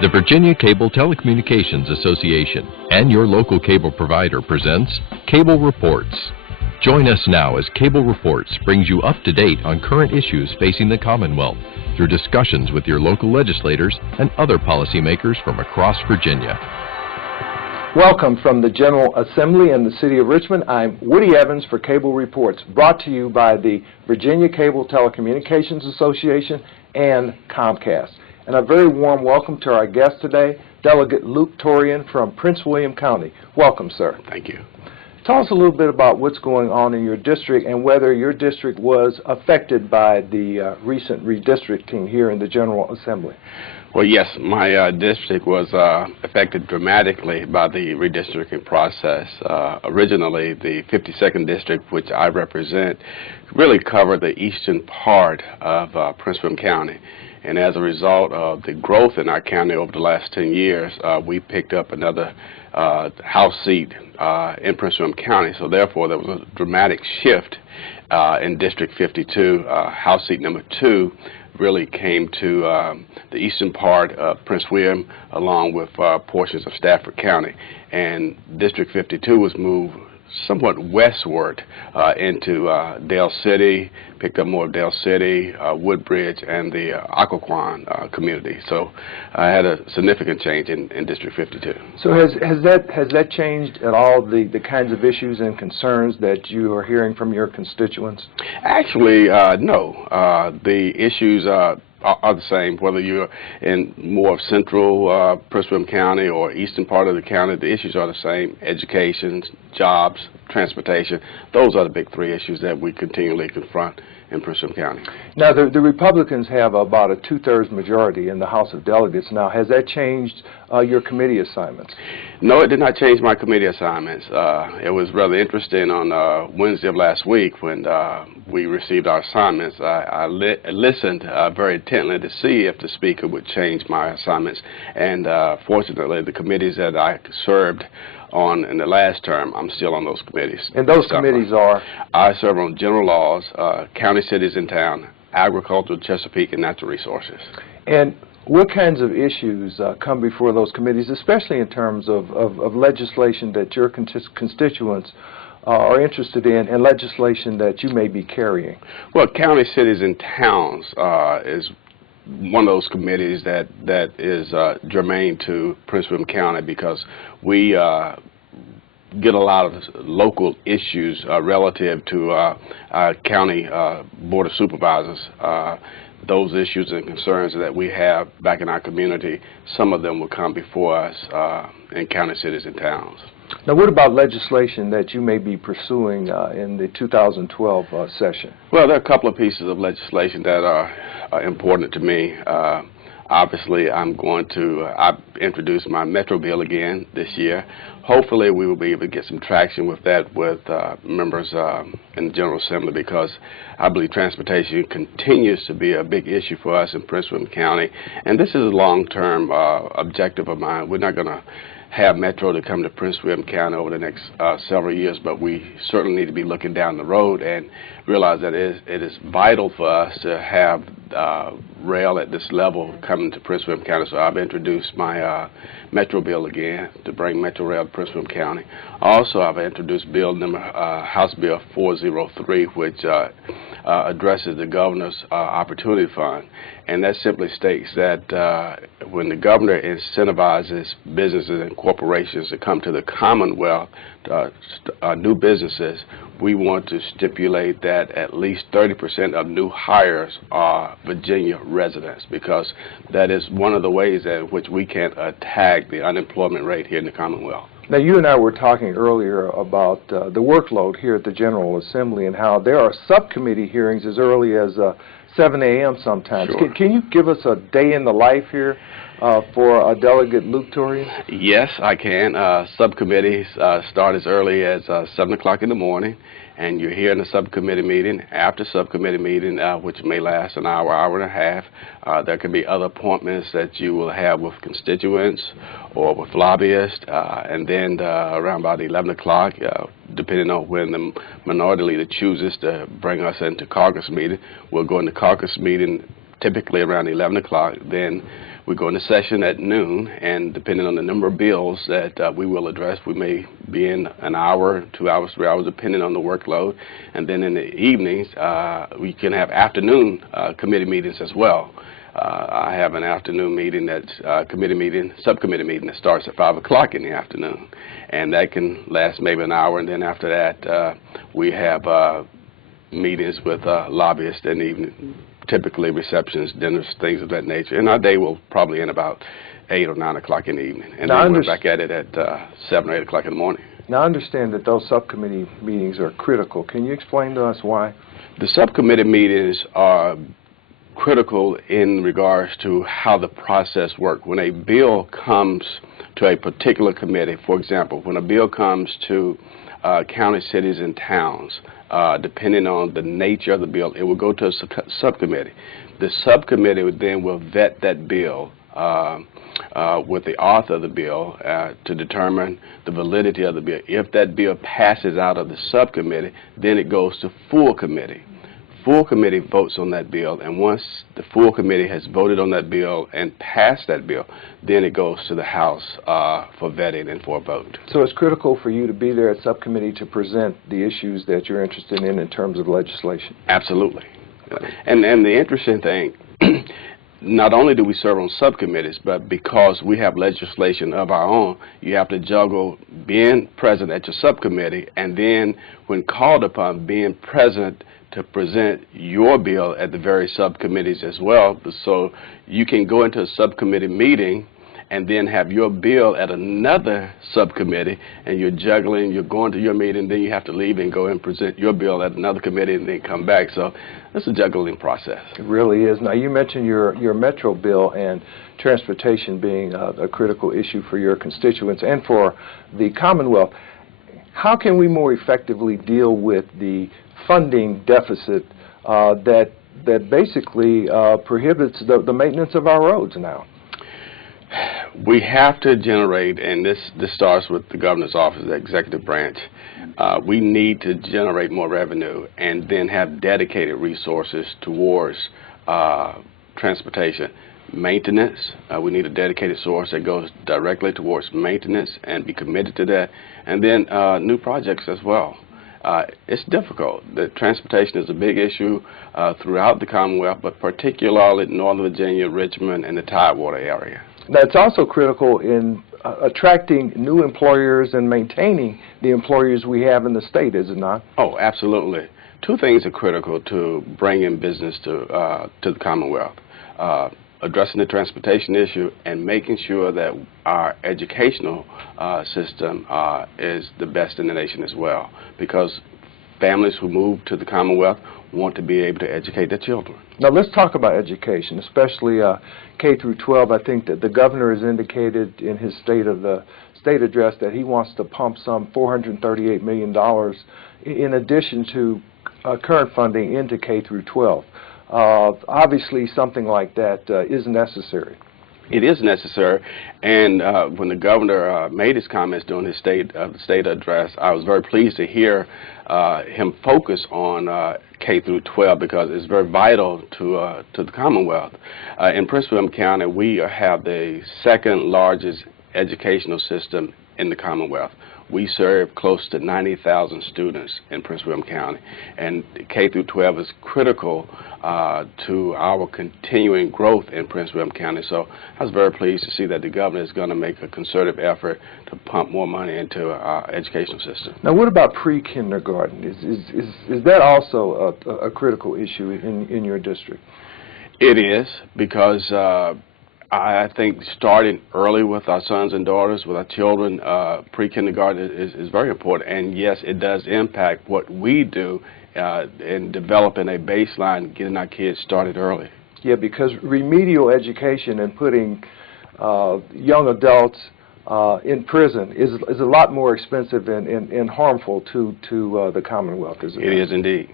The Virginia Cable Telecommunications Association and your local cable provider presents Cable Reports. Join us now as Cable Reports brings you up to date on current issues facing the Commonwealth through discussions with your local legislators and other policymakers from across Virginia. Welcome from the General Assembly in the City of Richmond. I'm Woody Evans for Cable Reports, brought to you by the Virginia Cable Telecommunications Association and Comcast. And a very warm welcome to our guest today, Delegate Luke Torian from Prince William County. Welcome, sir. Thank you. Tell us a little bit about what's going on in your district and whether your district was affected by the recent redistricting here in the General Assembly. Well, yes, my district was affected dramatically by the redistricting process. Originally, the 52nd District, which I represent, really covered the eastern part of Prince William County. And as a result of the growth in our county over the last 10 years, we picked up another House seat in Prince William County. So therefore, there was a dramatic shift in District 52. House seat number 2 really came to the eastern part of Prince William, along with portions of Stafford County. And District 52 was moved somewhat westward into Dale City, picked up more of Dale City, Woodbridge, and the Occoquan community. So I had a significant change in District 52. So has that changed at all the kinds of issues and concerns that you are hearing from your constituents? Actually, no. The issues are the same, whether you're in more of central Prince William County or eastern part of the county. The issues are the same: education, jobs, transportation. Those are the big three issues that we continually confront in Prince William County. Now, the Republicans have about a 2/3 majority in the House of Delegates now. Has that changed your committee assignments? No, it did not change my committee assignments. It was rather interesting on Wednesday of last week when we received our assignments. I listened very intently to see if the Speaker would change my assignments, and fortunately the committees that I served on in the last term, I'm still on those committees. And those committees are? I serve on general laws, county, cities, and town, agriculture, Chesapeake, and natural resources. And what kinds of issues come before those committees, especially in terms of legislation that your constituents are interested in and legislation that you may be carrying? Well, county, cities, and towns is one of those committees that is germane to Prince William County, because we get a lot of local issues relative to our county board of supervisors. Those issues and concerns that we have back in our community, some of them will come before us in county, cities, and towns. Now, what about legislation that you may be pursuing in the 2012 session? Well, there are a couple of pieces of legislation that are important to me. Obviously, I've introduced my Metro bill again this year. Hopefully, we will be able to get some traction with that with members in the General Assembly, because I believe transportation continues to be a big issue for us in Prince William County. And this is a long-term objective of mine. We're not going to have Metro to come to Prince William County over the next several years, but we certainly need to be looking down the road and realize that it is vital for us to have rail at this level coming to Prince William County. So I've introduced my Metro bill again to bring Metro rail to Prince William County. Also, I've introduced House Bill 403, which addresses the Governor's Opportunity Fund. And that simply states that when the governor incentivizes businesses and corporations to come to the Commonwealth, new businesses, we want to stipulate that at least 30% of new hires are Virginia residents, because that is one of the ways in which we can attack the unemployment rate here in the Commonwealth. Now, you and I were talking earlier about the workload here at the General Assembly and how there are subcommittee hearings as early as 7 a.m. sometimes. Sure. Can you give us a day in the life here for Delegate Luke Torian? Yes, I can. Subcommittees start as early as 7 o'clock in the morning, and you're here in the subcommittee meeting. After subcommittee meeting, which may last an hour, hour and a half, there can be other appointments that you will have with constituents or with lobbyists, and then around about 11 o'clock, depending on when the minority leader chooses to bring us into caucus meeting, we'll go into caucus meeting typically around 11 o'clock. Then we go into session at noon, and depending on the number of bills that we will address, we may be in an hour, 2 hours, 3 hours, depending on the workload. And then in the evenings, we can have afternoon committee meetings as well. I have an afternoon meeting that's subcommittee meeting that starts at 5 o'clock in the afternoon, and that can last maybe an hour. And then after that, we have meetings with lobbyists and even typically receptions, dinners, things of that nature. And our day will probably end about 8 or 9 o'clock in the evening. And then we're back at it at 7 or 8 o'clock in the morning. Now, I understand that those subcommittee meetings are critical. Can you explain to us why? The subcommittee meetings are critical in regards to how the process works. When a bill comes to a particular committee, for example, when a bill comes to county, cities, and towns, depending on the nature of the bill, it will go to a subcommittee. The subcommittee will vet that bill with the author of the bill to determine the validity of the bill. If that bill passes out of the subcommittee, then it goes to full committee. Full committee votes on that bill, and once the full committee has voted on that bill and passed that bill, then it goes to the House for vetting and for a vote. So it's critical for you to be there at subcommittee to present the issues that you're interested in terms of legislation? Absolutely. And the interesting thing, not only do we serve on subcommittees, but because we have legislation of our own, you have to juggle being present at your subcommittee and then, when called upon, being present to present your bill at the various subcommittees as well. So you can go into a subcommittee meeting and then have your bill at another subcommittee, and you're juggling, you're going to your meeting, then you have to leave and go and present your bill at another committee and then come back. So it's a juggling process. It really is. Now, you mentioned your Metro bill and transportation being a critical issue for your constituents and for the Commonwealth. How can we more effectively deal with the funding deficit that basically prohibits the maintenance of our roads now? We have to generate, and this starts with the governor's office, the executive branch. We need to generate more revenue and then have dedicated resources towards transportation. Maintenance, we need a dedicated source that goes directly towards maintenance and be committed to that, and then new projects as well. It's difficult. The transportation is a big issue throughout the Commonwealth, but particularly in Northern Virginia, Richmond, and the Tidewater area. Now, it's also critical in attracting new employers and maintaining the employers we have in the state, is it not? Oh, absolutely. Two things are critical to bringing business to the Commonwealth. Addressing the transportation issue and making sure that our educational system is the best in the nation as well, because families who move to the Commonwealth want to be able to educate their children. Now, let's talk about education, especially K through 12. I think that the governor has indicated in his state address that he wants to pump some $438 million in addition to current funding into K through 12. Obviously, something like that is necessary. It is necessary, and when the governor made his comments during his state address, I was very pleased to hear him focus on K through 12 because it's very vital to the Commonwealth. In Prince William County, we have the second largest educational system in the Commonwealth. We serve close to 90,000 students in Prince William County, and K through 12 is critical to our continuing growth in Prince William County. So I was very pleased to see that the governor is going to make a concerted effort to pump more money into our educational system. Now, what about pre-kindergarten? Is that also a critical issue in your district? It is, because I think starting early with our sons and daughters, with our children, pre-kindergarten is very important. And yes, it does impact what we do in developing a baseline, getting our kids started early. Yeah, because remedial education and putting young adults in prison is a lot more expensive and harmful to the Commonwealth, isn't it? It is indeed.